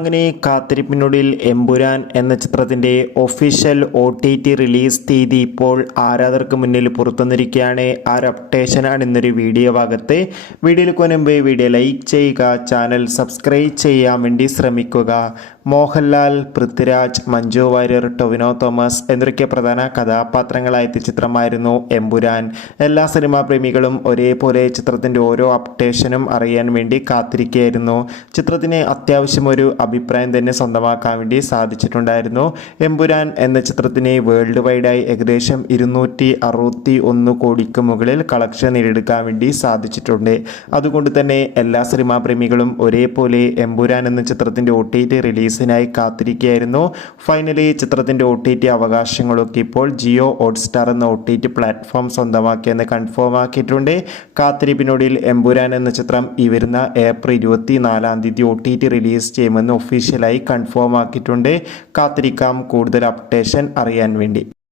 അങ്ങനെ കാത്തിരിപ്പിനൊടുവിൽ എമ്പുരാൻ എന്ന ചിത്രത്തിൻ്റെ ഒഫീഷ്യൽ OTT റിലീസ് തീയതി ഇപ്പോൾ ആരാധകർക്ക് മുന്നിൽ പുറത്തുവന്നിരിക്കുകയാണ്. ആ ഒരു അപ്ഡേഷനാണ് ഇന്നൊരു വീഡിയോ ഭാഗത്ത്. വീഡിയോയിൽ മുൻപ് വീഡിയോ ലൈക്ക് ചെയ്യുക, ചാനൽ സബ്സ്ക്രൈബ് ചെയ്യാൻ വേണ്ടി ശ്രമിക്കുക. മോഹൻലാൽ, പൃഥ്വിരാജ്, മഞ്ജു വാര്യർ, ടൊവിനോ തോമസ് എന്നൊക്കെ പ്രധാന കഥാപാത്രങ്ങളായ ചിത്രമായിരുന്നു എമ്പുരാൻ. എല്ലാ സിനിമാ പ്രേമികളും ഒരേപോലെ ചിത്രത്തിൻ്റെ ഓരോ അപ്ഡേഷനും അറിയാൻ വേണ്ടി കാത്തിരിക്കുകയായിരുന്നു. ചിത്രത്തിന് അത്യാവശ്യം ഒരു അഭിപ്രായം തന്നെ സ്വന്തമാക്കാൻ വേണ്ടി സാധിച്ചിട്ടുണ്ടായിരുന്നു. എമ്പുരാൻ എന്ന ചിത്രത്തിന് വേൾഡ് വൈഡായി ഏകദേശം 261 കോടിക്ക് മുകളിൽ കളക്ഷൻ നേടിയെടുക്കാൻ വേണ്ടി സാധിച്ചിട്ടുണ്ട്. അതുകൊണ്ട് തന്നെ എല്ലാ സിനിമാ പ്രേമികളും ഒരേപോലെ എമ്പുരാൻ എന്ന ചിത്രത്തിൻ്റെ OTT റിലീസിനായി കാത്തിരിക്കുകയായിരുന്നു. ഫൈനലി ചിത്രത്തിൻ്റെ OTT അവകാശങ്ങളൊക്കെ ഇപ്പോൾ ജിയോ ഹോട്ട്സ്റ്റാർ എന്ന OTT പ്ലാറ്റ്ഫോം സ്വന്തമാക്കിയെന്ന് കൺഫേം ആക്കിയിട്ടുണ്ട്. കാത്തിരിപ്പിനൊടുവിൽ എമ്പുരാൻ എന്ന ചിത്രം ഈ വരുന്ന ഏപ്രിൽ 24 OTT റിലീസ് ചെയ്യുമെന്ന് ഒഫീഷ്യലായി കൺഫേം ആക്കിയിട്ടുണ്ട്. കാത്തിരിക്കാം കൂടുതൽ അപ്ഡേഷൻ അറിയാൻ വേണ്ടി.